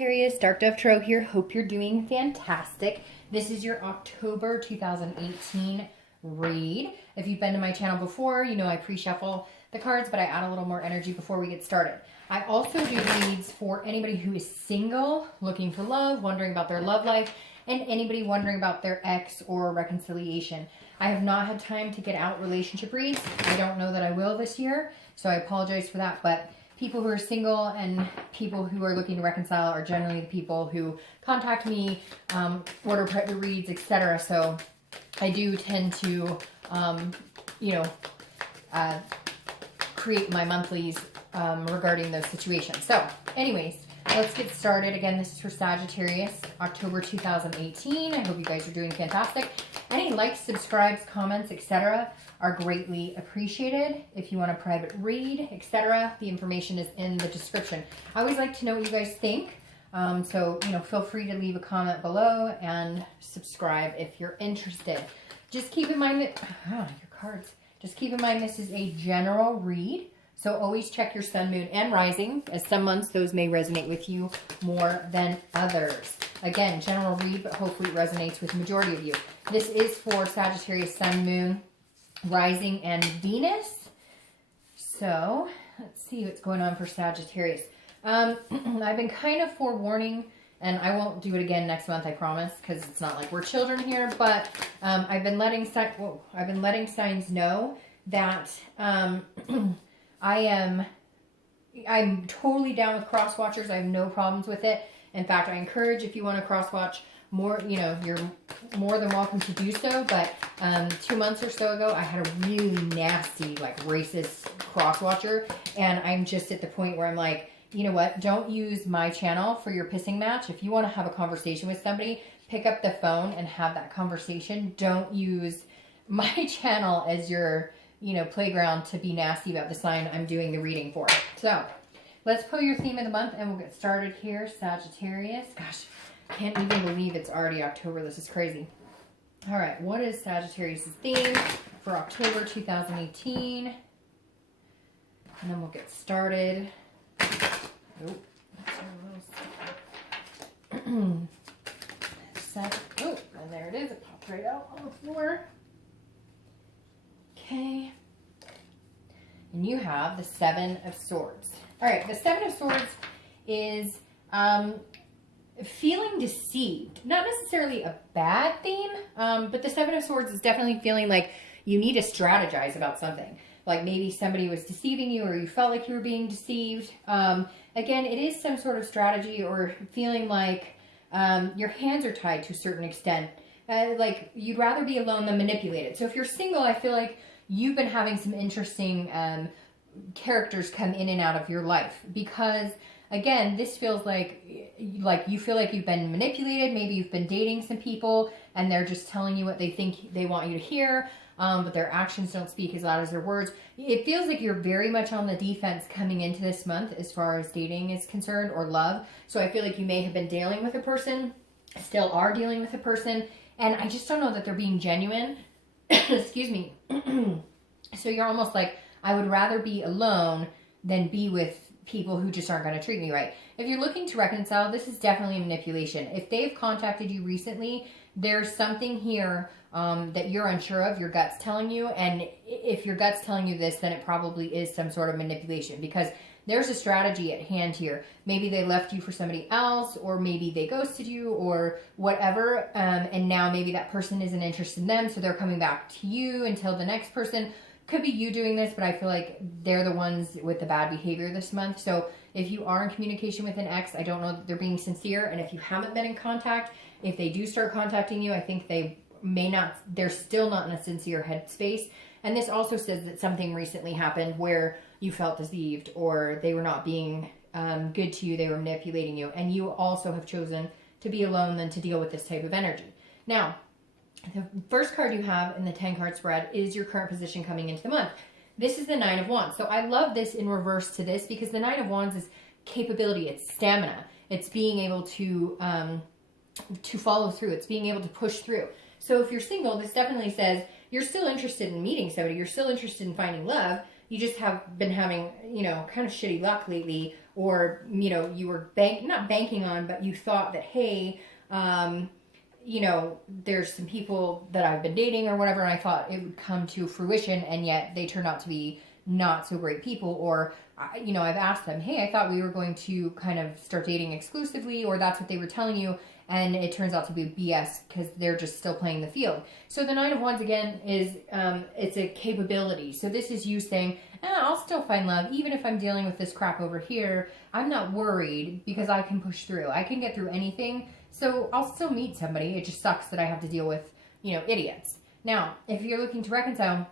Sagittarius, Dark Dove Tarot here. Hope you're doing fantastic. This is your October 2018 read. If you've been to my channel before, you know I pre-shuffle the cards, but I add a little more energy before we get started. I also do reads for anybody who is single, looking for love, wondering about their love life, and anybody wondering about their ex or reconciliation. I have not had time to get out relationship reads. I don't know that I will this year, so I apologize for that, but people who are single and people who are looking to reconcile are generally the people who contact me, order private reads, etc. So I do tend to, create my monthlies regarding those situations. So anyways, let's get started. Again, this is for Sagittarius, October 2018. I hope you guys are doing fantastic. Any likes, subscribes, comments, etc. are greatly appreciated. If you want a private read, etc., the information is in the description. I always like to know what you guys think. So, feel free to leave a comment below and subscribe if you're interested. Just keep in mind that, your cards. Just keep in mind this is a general read. So always check your sun, moon, and rising, as some months those may resonate with you more than others. Again, general read, but hopefully it resonates with the majority of you. This is for Sagittarius, sun, moon, rising, and Venus. So let's see what's going on for Sagittarius. I've been kind of forewarning, and I won't do it again next month, I promise, because it's not like we're children here, but I've been letting signs know that I'm totally down with cross watchers. I have no problems with it. In fact, I encourage, if you want to cross watch more, you're more than welcome to do so. But 2 months or so ago, I had a really nasty, racist cross watcher, and I'm just at the point where I'm like, you know what? Don't use my channel for your pissing match. If you want to have a conversation with somebody, pick up the phone and have that conversation. Don't use my channel as your playground to be nasty about the sign I'm doing the reading for. So let's pull your theme of the month and we'll get started here. Sagittarius. Gosh, can't even believe it's already October. This is crazy. All right, what is Sagittarius' theme for October 2018? And then we'll get started. Oh, and there it is. It popped right out on the floor. Okay. And you have the Seven of Swords. All right, the Seven of Swords is feeling deceived. Not necessarily a bad theme, but the Seven of Swords is definitely feeling like you need to strategize about something. Like maybe somebody was deceiving you or you felt like you were being deceived. Again, it is some sort of strategy or feeling like your hands are tied to a certain extent. Like you'd rather be alone than manipulated. So if you're single, I feel like you've been having some interesting characters come in and out of your life, because again, this feels like you feel like you've been manipulated. Maybe you've been dating some people and they're just telling you what they think they want you to hear, but their actions don't speak as loud as their words. It feels like you're very much on the defense coming into this month as far as dating is concerned, or love. So I feel like you may have been dealing with a person, still are dealing with a person, and I just don't know that they're being genuine. Excuse me. So you're almost like, I would rather be alone than be with people who just aren't going to treat me right. If you're looking to reconcile, this is definitely a manipulation. If they've contacted you recently, there's something here that you're unsure of, your gut's telling you. And if your gut's telling you this, then it probably is some sort of manipulation, because there's a strategy at hand here. Maybe they left you for somebody else, or maybe they ghosted you, or whatever. And now maybe that person isn't interested in them, so they're coming back to you until the next person. Could be you doing this, but I feel like they're the ones with the bad behavior this month. So if you are in communication with an ex, I don't know that they're being sincere. And if you haven't been in contact, if they do start contacting you, I think they're still not in a sincere headspace. And this also says that something recently happened where you felt deceived, or they were not being good to you, they were manipulating you, and you also have chosen to be alone than to deal with this type of energy. Now, the first card you have in the 10-card spread is your current position coming into the month. This is the Nine of Wands. So I love this in reverse to this, because the Nine of Wands is capability, it's stamina, it's being able to follow through, it's being able to push through. So if you're single, this definitely says you're still interested in meeting somebody, you're still interested in finding love, you just have been having, kind of shitty luck lately, or, you know, you were not banking on, but you thought that, hey, you know, there's some people that I've been dating or whatever, and I thought it would come to fruition, and yet they turned out to be not so great people. Or, you know, I've asked them, hey, I thought we were going to kind of start dating exclusively, or that's what they were telling you, and it turns out to be BS because they're just still playing the field. So the Nine of Wands, again, is it's a capability. So this is you saying, I'll still find love, even if I'm dealing with this crap over here. I'm not worried because I can push through. I can get through anything. So I'll still meet somebody. It just sucks that I have to deal with, you know, idiots. Now, if you're looking to reconcile,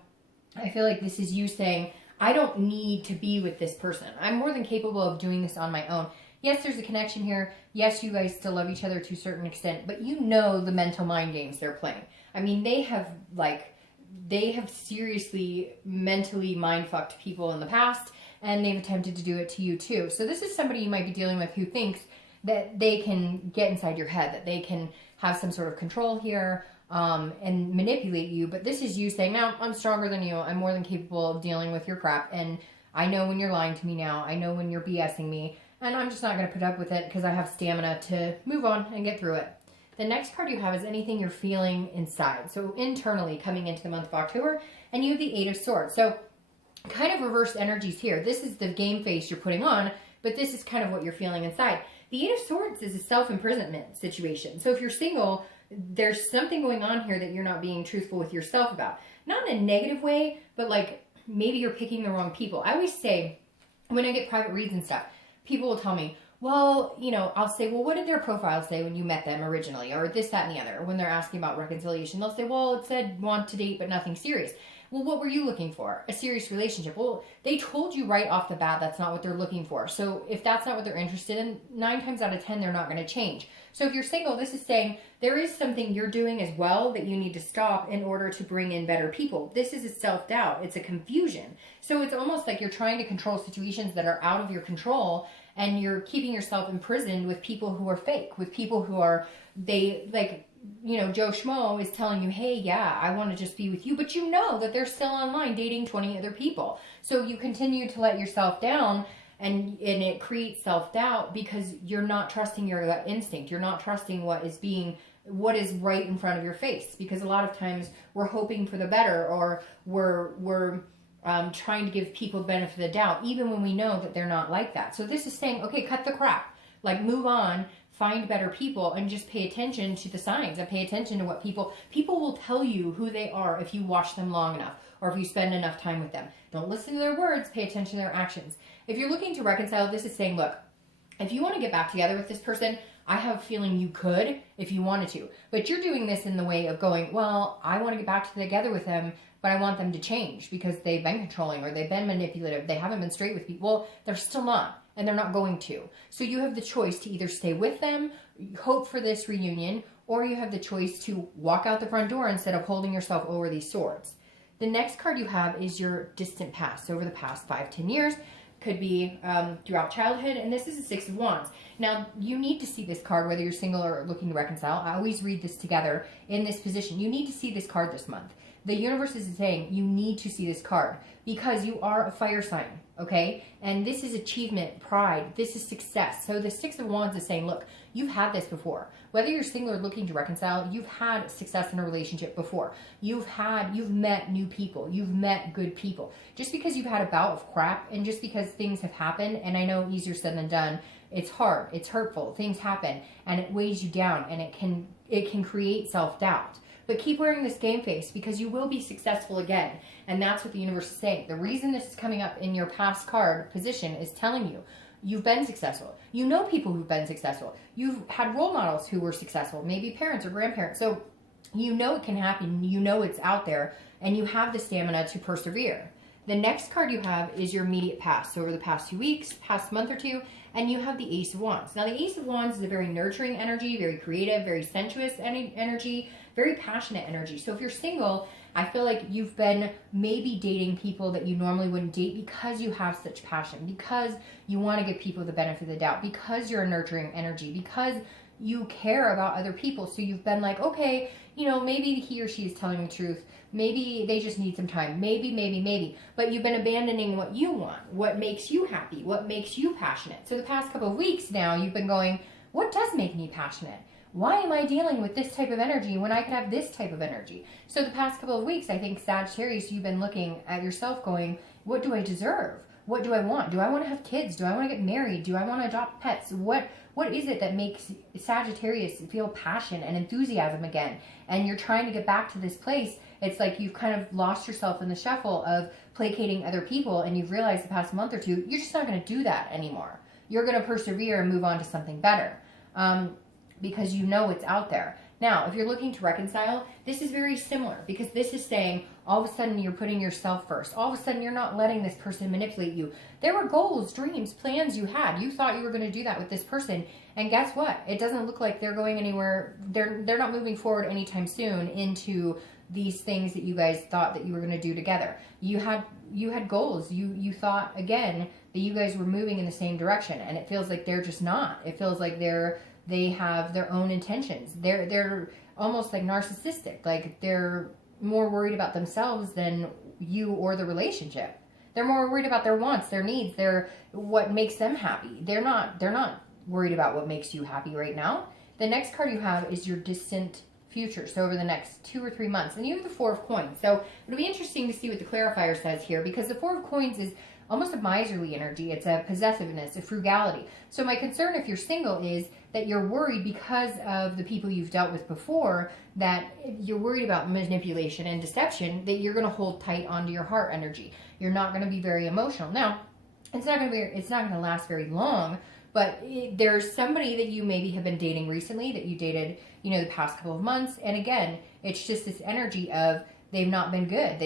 I feel like this is you saying, I don't need to be with this person. I'm more than capable of doing this on my own. Yes, there's a connection here. Yes, you guys still love each other to a certain extent, but you know the mental mind games they're playing. I mean, they have seriously mentally mind-fucked people in the past, and they've attempted to do it to you too. So this is somebody you might be dealing with who thinks that they can get inside your head, that they can have some sort of control here, and manipulate you. But this is you saying, no, I'm stronger than you. I'm more than capable of dealing with your crap. And I know when you're lying to me now. I know when you're BSing me. And I'm just not going to put up with it because I have stamina to move on and get through it. The next card you have is anything you're feeling inside. So internally coming into the month of October. And you have the Eight of Swords. So kind of reverse energies here. This is the game face you're putting on, but this is kind of what you're feeling inside. The Eight of Swords is a self-imprisonment situation. So if you're single, there's something going on here that you're not being truthful with yourself about. Not in a negative way, but like maybe you're picking the wrong people. I always say, when I get private reads and stuff, people will tell me, well, you know, I'll say, well, what did their profile say when you met them originally? Or this, that, and the other. When they're asking about reconciliation, they'll say, well, it said want to date, but nothing serious. Well, what were you looking for? A serious relationship. Well, they told you right off the bat that's not what they're looking for. So if that's not what they're interested in, 9 times out of 10, they're not going to change. So if you're single, this is saying there is something you're doing as well that you need to stop in order to bring in better people. This is a self-doubt. It's a confusion. So it's almost like you're trying to control situations that are out of your control, and you're keeping yourself imprisoned with people who are fake, with people who are, you know, Joe Schmo is telling you, hey, yeah, I want to just be with you. But you know that they're still online dating 20 other people. So you continue to let yourself down, and it creates self-doubt because you're not trusting your gut instinct. You're not trusting what is right in front of your face. Because a lot of times we're hoping for the better, or we're trying to give people the benefit of the doubt, even when we know that they're not like that. So this is saying, okay, cut the crap. Like, move on. Find better people and just pay attention to the signs and pay attention to what people will tell you who they are if you watch them long enough or if you spend enough time with them. Don't listen to their words, pay attention to their actions. If you're looking to reconcile, this is saying, look, if you want to get back together with this person, I have a feeling you could if you wanted to. But you're doing this in the way of going, well, I want to get back together with them, but I want them to change because they've been controlling or they've been manipulative. They haven't been straight with people. Well, they're still not. And they're not going to. So you have the choice to either stay with them, hope for this reunion, or you have the choice to walk out the front door instead of holding yourself over these swords. The next card you have is your distant past, over the past 5-10 years. Could be throughout childhood, and this is the Six of Wands. Now, you need to see this card, whether you're single or looking to reconcile. I always read this together in this position. You need to see this card this month. The universe is saying you need to see this card because you are a fire sign, okay? And this is achievement, pride. This is success. So the Six of Wands is saying, look, you've had this before. Whether you're single or looking to reconcile, you've had success in a relationship before. You've met new people. You've met good people. Just because you've had a bout of crap and just because things have happened, and I know easier said than done, it's hard, it's hurtful, things happen, and it weighs you down, and it can create self-doubt. But keep wearing this game face because you will be successful again. And that's what the universe is saying. The reason this is coming up in your past card position is telling you you've been successful. You know people who've been successful. You've had role models who were successful, maybe parents or grandparents. So you know it can happen. You know it's out there, and you have the stamina to persevere. The next card you have is your immediate past. So over the past 2 weeks, past month or two, and you have the Ace of Wands. Now the Ace of Wands is a very nurturing energy, very creative, very sensuous energy, very passionate energy. So if you're single, I feel like you've been maybe dating people that you normally wouldn't date because you have such passion, because you want to give people the benefit of the doubt, because you're a nurturing energy, because you care about other people. So you've been like, okay, you know, maybe he or she is telling the truth. Maybe they just need some time. Maybe. But you've been abandoning what you want, what makes you happy, what makes you passionate. So the past couple of weeks now, you've been going, what does make me passionate? Why am I dealing with this type of energy when I could have this type of energy? So the past couple of weeks, I think, Sagittarius, you've been looking at yourself going, what do I deserve? What do I want? Do I want to have kids? Do I want to get married? Do I want to adopt pets? What is it that makes Sagittarius feel passion and enthusiasm again? And you're trying to get back to this place. It's like you've kind of lost yourself in the shuffle of placating other people, and you've realized the past month or two, you're just not going to do that anymore. You're going to persevere and move on to something better. Because you know it's out there. Now, if you're looking to reconcile, this is very similar, because this is saying all of a sudden you're putting yourself first. All of a sudden you're not letting this person manipulate you. There were goals, dreams, plans you had. You thought you were going to do that with this person, and guess what? It doesn't look like they're going anywhere. They're not moving forward anytime soon into these things that you guys thought that you were going to do together. You had goals. You thought, again, that you guys were moving in the same direction, and it feels like they're just not. It feels like they have their own intentions. They're almost like narcissistic. Like they're more worried about themselves than you or the relationship. They're more worried about their wants, their needs, what makes them happy. They're not worried about what makes you happy right now. The next card you have is your distant future. So over the next 2 or 3 months. And you have the Four of Coins. So it'll be interesting to see what the clarifier says here, because the Four of Coins is almost a miserly energy. It's a possessiveness, a frugality. So my concern if you're single is that you're worried because of the people you've dealt with before, that you're worried about manipulation and deception, that you're going to hold tight onto your heart energy. You're not going to be very emotional. Now, it's not going to last very long, but there's somebody that you maybe have been dating recently, that you dated, you know, the past couple of months. And again, it's just this energy of they've not been good.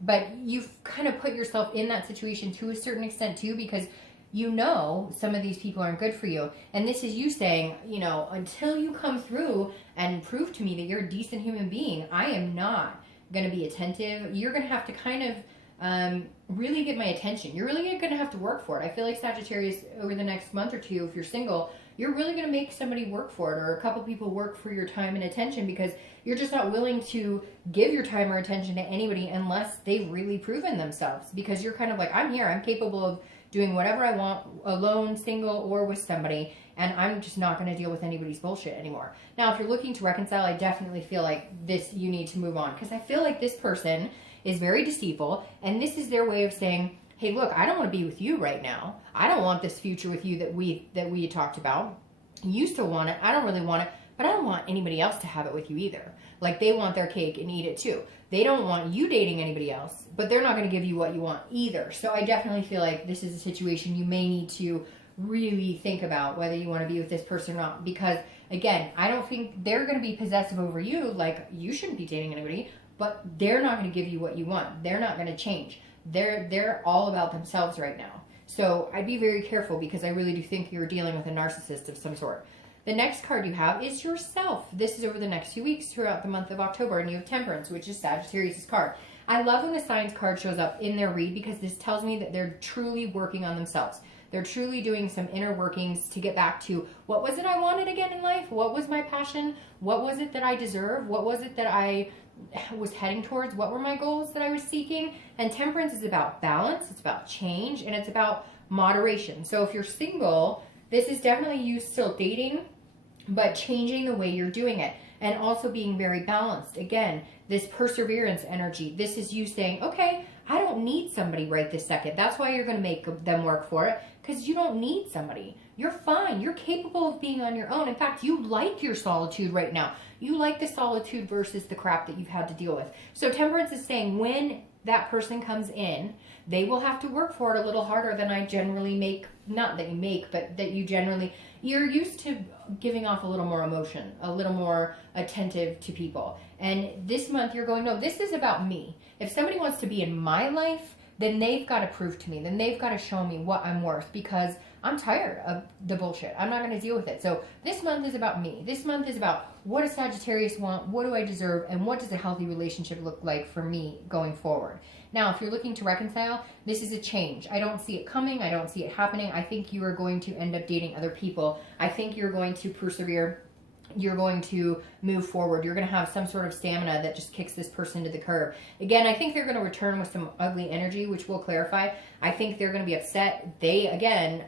But you've kind of put yourself in that situation to a certain extent too, because you know some of these people aren't good for you. And this is you saying, you know, until you come through and prove to me that you're a decent human being, I am not going to be attentive. You're going to have to kind of really get my attention. You're really going to have to work for it. I feel like Sagittarius, over the next month or two, if you're single, you're really going to make somebody work for it, or a couple people work for your time and attention, because you're just not willing to give your time or attention to anybody unless they've really proven themselves. Because you're kind of like, I'm here, I'm capable of doing whatever I want, alone, single, or with somebody, and I'm just not going to deal with anybody's bullshit anymore. Now, if you're looking to reconcile, I definitely feel like you need to move on, because I feel like this person is very deceitful, and this is their way of saying, hey, look, I don't want to be with you right now. I don't want this future with you that we had talked about. You still want it. I don't really want it, but I don't want anybody else to have it with you either. Like, they want their cake and eat it too. They don't want you dating anybody else, but they're not going to give you what you want either. So I definitely feel like this is a situation you may need to really think about whether you want to be with this person or not. Because, again, I don't think they're going to be possessive over you. Like, you shouldn't be dating anybody, but they're not going to give you what you want. They're not going to change. They're all about themselves right now. So I'd be very careful, because I really do think you're dealing with a narcissist of some sort. The next card you have is yourself. This is over the next few weeks throughout the month of October, and you have Temperance, which is Sagittarius' card. I love when the signs card shows up in their read, because this tells me that they're truly working on themselves. They're truly doing some inner workings to get back to, what was it I wanted again in life? What was my passion? What was it that I deserve? What was it that I was heading towards? What were my goals that I was seeking? And Temperance is about balance, it's about change, and it's about moderation. So if you're single, this is definitely you still dating, but changing the way you're doing it, and also being very balanced. Again, this perseverance energy. This is you saying, okay, I don't need somebody right this second. That's why you're going to make them work for it, because you don't need somebody. You're fine. You're capable of being on your own. In fact, you like your solitude right now. You like the solitude versus the crap that you've had to deal with. So Temperance is saying, when that person comes in, they will have to work for it a little harder than I generally make. Not that you make, but that you generally, you're used to giving off a little more emotion, a little more attentive to people. And this month you're going, no, this is about me. If somebody wants to be in my life, then they've got to prove to me, then they've got to show me what I'm worth, because I'm tired of the bullshit. I'm not going to deal with it. So this month is about me. This month is about what does Sagittarius want? What do I deserve? And what does a healthy relationship look like for me going forward? Now, if you're looking to reconcile, this is a change. I don't see it coming. I don't see it happening. I think you are going to end up dating other people. I think you're going to persevere. You're going to move forward. You're going to have some sort of stamina that just kicks this person to the curb. Again, I think they're going to return with some ugly energy, which we'll clarify. I think they're going to be upset. They, again,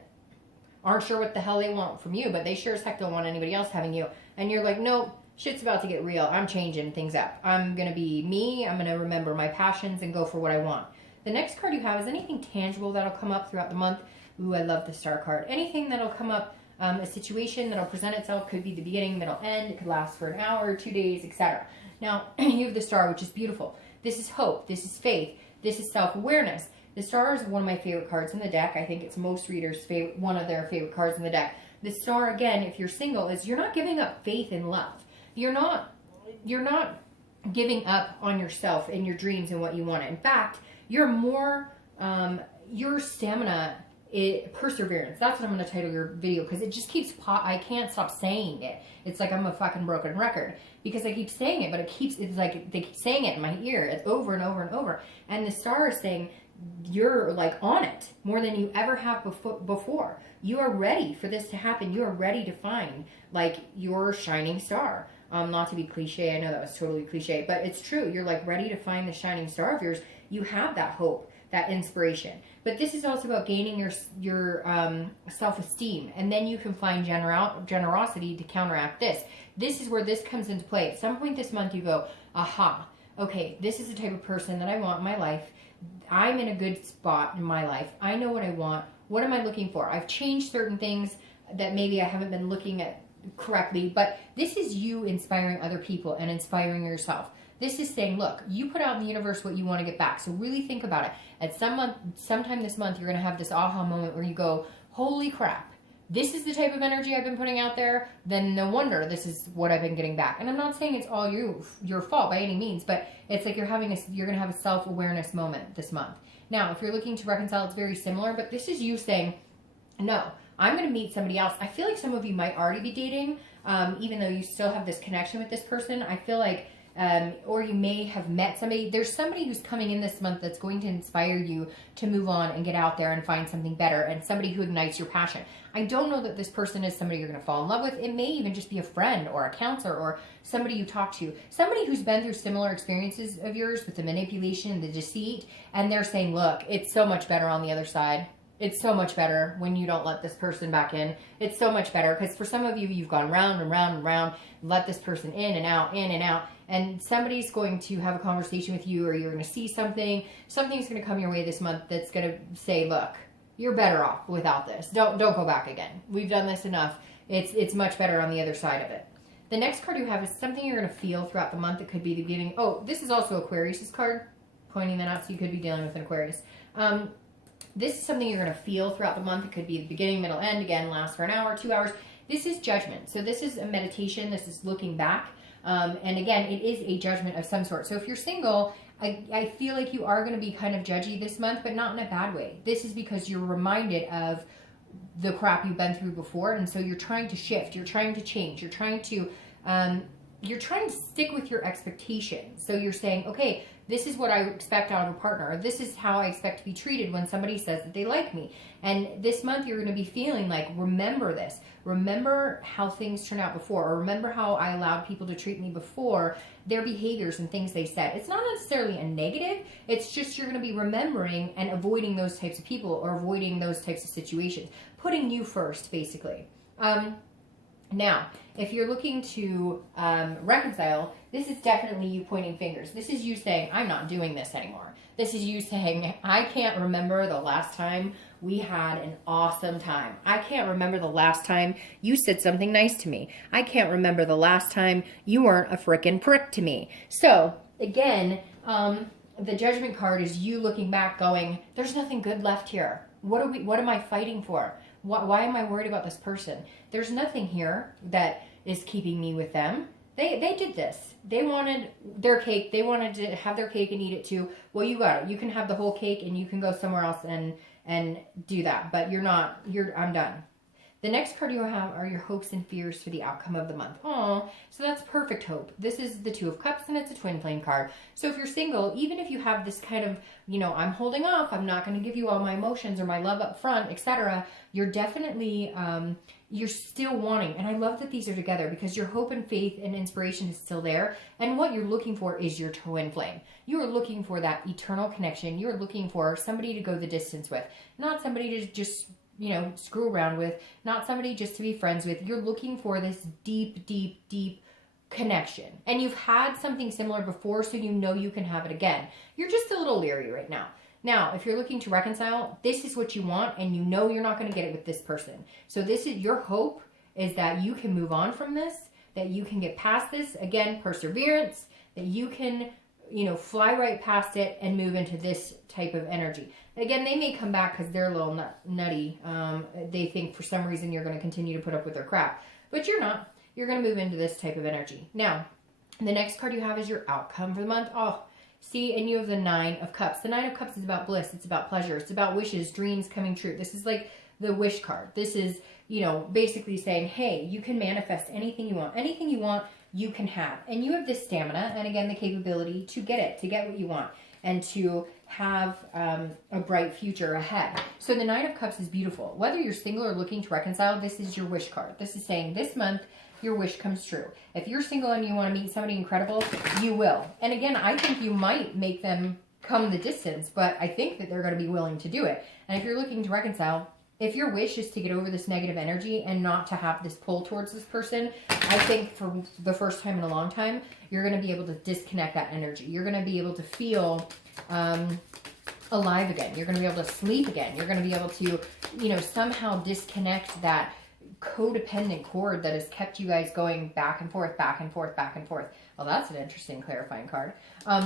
aren't sure what the hell they want from you, but they sure as heck don't want anybody else having you. And you're like, nope, shit's about to get real. I'm changing things up. I'm going to be me. I'm going to remember my passions and go for what I want. The next card you have is anything tangible that'll come up throughout the month. Ooh, I love the Star card. Anything that'll come up, a situation that'll present itself, could be the beginning, middle, end. It could last for an hour, 2 days, etc. Now, you have the Star, which is beautiful. This is hope. This is faith. This is self-awareness. The Star is one of my favorite cards in the deck. I think it's most readers' one of their favorite cards in the deck. The Star, again, if you're single, is you're not giving up faith in love. You're not giving up on yourself and your dreams and what you want. In fact, you're more, your stamina, perseverance. That's what I'm going to title your video, because it just keeps, I can't stop saying it. It's like I'm a fucking broken record because I keep saying it, but it's like they keep saying it in my ear. It's over and over and over. And the Star is saying, you're like on it more than you ever have before. You are ready for this to happen. You are ready to find like your shining star. Not to be cliche. I know that was totally cliche, but it's true. You're like ready to find the shining star of yours. You have that hope, that inspiration. But this is also about gaining your self-esteem, and then you can find generosity to counteract this. This is where this comes into play. At some point this month you go, aha, okay, this is the type of person that I want in my life. I'm in a good spot in my life. I know what I want. What am I looking for? I've changed certain things that maybe I haven't been looking at correctly, but this is you inspiring other people and inspiring yourself. This is saying, look, you put out in the universe what you want to get back. So really think about it. At sometime this month, you're going to have this aha moment where you go, holy crap, this is the type of energy I've been putting out there. Then no wonder this is what I've been getting back. And I'm not saying it's all your fault by any means, but it's like you're going to have a self-awareness moment this month. Now, if you're looking to reconcile, it's very similar, but this is you saying, no, I'm going to meet somebody else. I feel like some of you might already be dating, even though you still have this connection with this person. I feel like, or you may have met somebody. There's somebody who's coming in this month that's going to inspire you to move on and get out there and find something better, and somebody who ignites your passion. I don't know that this person is somebody you're going to fall in love with. It may even just be a friend or a counselor or somebody you talk to. Somebody who's been through similar experiences of yours with the manipulation, the deceit, and they're saying, look, it's so much better on the other side. It's so much better when you don't let this person back in. It's so much better because for some of you, you've gone round and round and round, let this person in and out, and somebody's going to have a conversation with you, or you're going to see something. Something's going to come your way this month that's going to say, look, you're better off without this. Don't go back again. We've done this enough. It's much better on the other side of it. The next card you have is something you're going to feel throughout the month. It could be the beginning. Oh, this is also Aquarius's card, pointing that out, so you could be dealing with an Aquarius. This is something you're going to feel throughout the month. It could be the beginning, middle, end. Again, lasts for an hour, 2 hours. This is judgment. So this is a meditation. This is looking back. And again, it is a judgment of some sort. So if you're single, I feel like you are going to be kind of judgy this month, but not in a bad way. This is because you're reminded of the crap you've been through before. And so you're trying to shift. You're trying to change. You're trying to stick with your expectations. So you're saying, okay, this is what I expect out of a partner. Or this is how I expect to be treated when somebody says that they like me. And this month you're going to be feeling like, remember this. Remember how things turned out before. Or remember how I allowed people to treat me before, their behaviors and things they said. It's not necessarily a negative. It's just you're going to be remembering and avoiding those types of people or avoiding those types of situations. Putting you first, basically. Now, if you're looking to reconcile, this is definitely you pointing fingers. This is you saying, I'm not doing this anymore. This is you saying, I can't remember the last time we had an awesome time. I can't remember the last time you said something nice to me. I can't remember the last time you weren't a frickin' prick to me. So, again, the judgment card is you looking back going, there's nothing good left here. What am I fighting for? Why am I worried about this person? There's nothing here that is keeping me with them. They did this. They wanted their cake. They wanted to have their cake and eat it too. Well, you got it. You can have the whole cake and you can go somewhere else and do that. But I'm done. The next card you have are your hopes and fears for the outcome of the month. Oh, so that's perfect hope. This is the Two of Cups and it's a twin flame card. So if you're single, even if you have this kind of, I'm holding off, I'm not going to give you all my emotions or my love up front, etc., you're definitely, you're still wanting. And I love that these are together because your hope and faith and inspiration is still there. And what you're looking for is your twin flame. You are looking for that eternal connection. You're looking for somebody to go the distance with, not somebody to just screw around with, not somebody just to be friends with. You're looking for this deep, deep, deep connection. And you've had something similar before, so you can have it again. You're just a little leery right now. Now, if you're looking to reconcile, this is what you want, and you're not going to get it with this person. So this is your hope, is that you can move on from this, that you can get past this. Again, perseverance, that you can fly right past it and move into this type of energy. Again, they may come back because they're a little nutty. They think for some reason you're going to continue to put up with their crap, but you're not. You're going to move into this type of energy. Now, the next card you have is your outcome for the month. Oh, see, and you have the Nine of Cups. The Nine of Cups is about bliss. It's about pleasure. It's about wishes, dreams coming true. This is like the wish card. This is, basically saying, hey, you can manifest anything you want. Anything you want, you can have. And you have this stamina and, again, the capability to get it, to get what you want, and to have a bright future ahead. So the Nine of Cups is beautiful. Whether you're single or looking to reconcile, this is your wish card. This is saying this month, your wish comes true. If you're single and you want to meet somebody incredible, you will. And again, I think you might make them come the distance, but I think that they're going to be willing to do it. And if you're looking to reconcile, if your wish is to get over this negative energy and not to have this pull towards this person, I think for the first time in a long time, you're going to be able to disconnect that energy. You're going to be able to feel alive again. You're going to be able to sleep again. You're going to be able to, somehow disconnect that codependent cord that has kept you guys going back and forth, back and forth, back and forth. Well, that's an interesting clarifying card.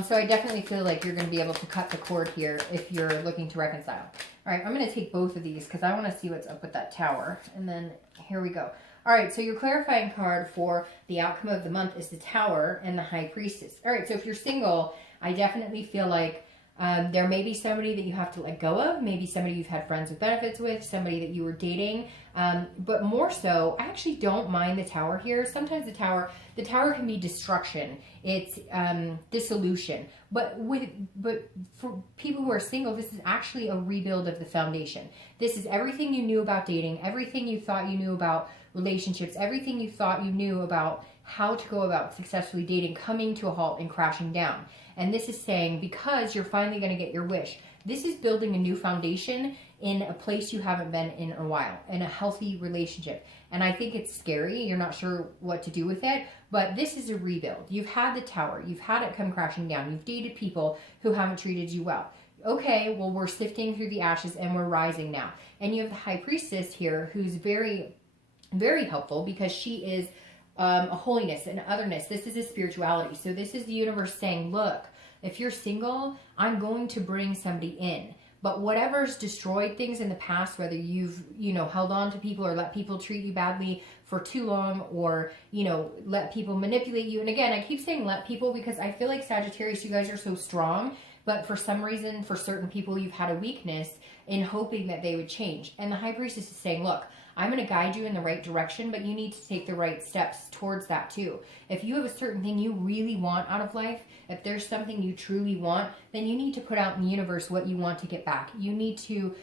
So I definitely feel like you're going to be able to cut the cord here if you're looking to reconcile. All right, I'm going to take both of these because I want to see what's up with that Tower. And then here we go. All right, so your clarifying card for the outcome of the month is the Tower and the High Priestess. All right, so if you're single, I definitely feel like there may be somebody that you have to let go of, maybe somebody you've had friends with benefits with, somebody that you were dating, but more so, I actually don't mind the Tower here. Sometimes the Tower can be destruction. It's dissolution. But for people who are single, this is actually a rebuild of the foundation. This is everything you knew about dating, everything you thought you knew about relationships, everything you thought you knew about how to go about successfully dating, coming to a halt and crashing down. And this is saying, because you're finally going to get your wish, this is building a new foundation in a place you haven't been in a while, in a healthy relationship. And I think it's scary. You're not sure what to do with it, but this is a rebuild. You've had the Tower. You've had it come crashing down. You've dated people who haven't treated you well. Okay, well, we're sifting through the ashes and we're rising now. And you have the High Priestess here who's very, very helpful because she is a holiness and otherness. This is a spirituality. So this is the universe saying, look, if you're single, I'm going to bring somebody in. But whatever's destroyed things in the past, whether you've, held on to people or let people treat you badly for too long, or, let people manipulate you. And again, I keep saying let people because I feel like Sagittarius, you guys are so strong, but for some reason, for certain people, you've had a weakness in hoping that they would change. And the High Priestess is saying, look, I'm going to guide you in the right direction, but you need to take the right steps towards that too. If you have a certain thing you really want out of life, if there's something you truly want, then you need to put out in the universe what you want to get back. You need to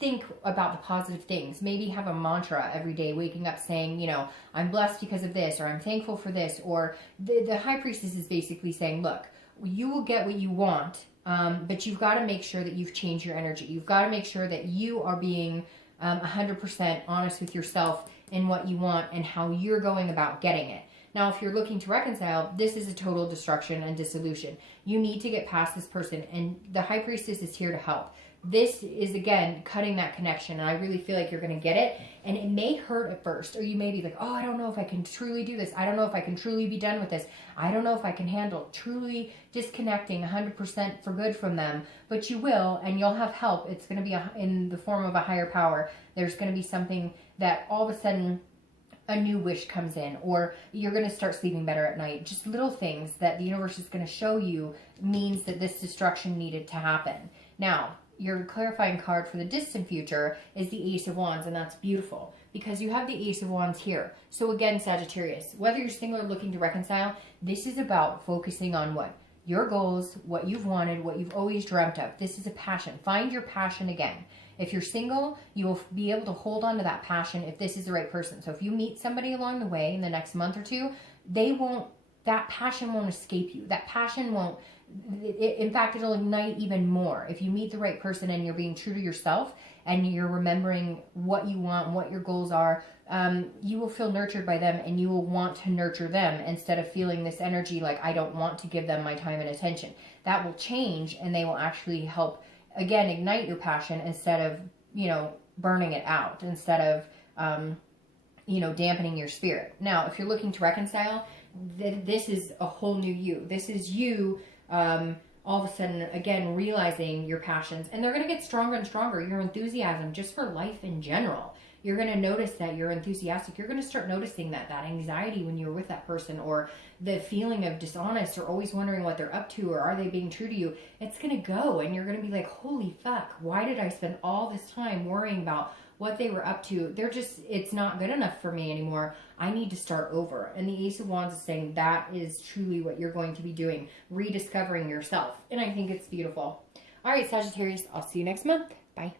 think about the positive things. Maybe have a mantra every day, waking up saying, I'm blessed because of this, or I'm thankful for this, or the High Priestess is basically saying, look, you will get what you want, but you've got to make sure that you've changed your energy. You've got to make sure that you are being 100% honest with yourself in what you want and how you're going about getting it. Now, if you're looking to reconcile, this is a total destruction and dissolution. You need to get past this person, and the High Priestess is here to help. This is, again, cutting that connection, and I really feel like you're going to get it, and it may hurt at first, or you may be like, oh, I don't know if I can truly do this. I don't know if I can truly be done with this. I don't know if I can handle truly disconnecting 100% for good from them, but you will, and you'll have help. It's going to be in the form of a higher power. There's going to be something that all of a sudden a new wish comes in, or you're going to start sleeping better at night. Just little things that the universe is going to show you means that this destruction needed to happen. Now, your clarifying card for the distant future is the Ace of Wands, and that's beautiful because you have the Ace of Wands here. So again, Sagittarius, whether you're single or looking to reconcile, this is about focusing on what? Your goals, what you've wanted, what you've always dreamt of. This is a passion. Find your passion again. If you're single, you will be able to hold on to that passion if this is the right person. So if you meet somebody along the way in the next month or two, that passion won't escape you. That passion won't, in fact, it'll ignite even more. If you meet the right person and you're being true to yourself and you're remembering what you want, what your goals are, you will feel nurtured by them and you will want to nurture them instead of feeling this energy like, I don't want to give them my time and attention. That will change and they will actually help, again, ignite your passion instead of, burning it out, instead of, dampening your spirit. Now, if you're looking to reconcile, this is a whole new you. This is you, all of a sudden, again, realizing your passions, and they're going to get stronger and stronger. Your enthusiasm just for life in general. You're going to notice that you're enthusiastic. You're going to start noticing that anxiety when you're with that person, or the feeling of dishonest, or always wondering what they're up to, or are they being true to you. It's going to go, and you're going to be like, holy fuck, why did I spend all this time worrying about what they were up to? It's not good enough for me anymore. I need to start over. And the Ace of Wands is saying that is truly what you're going to be doing, rediscovering yourself. And I think it's beautiful. All right, Sagittarius, I'll see you next month. Bye.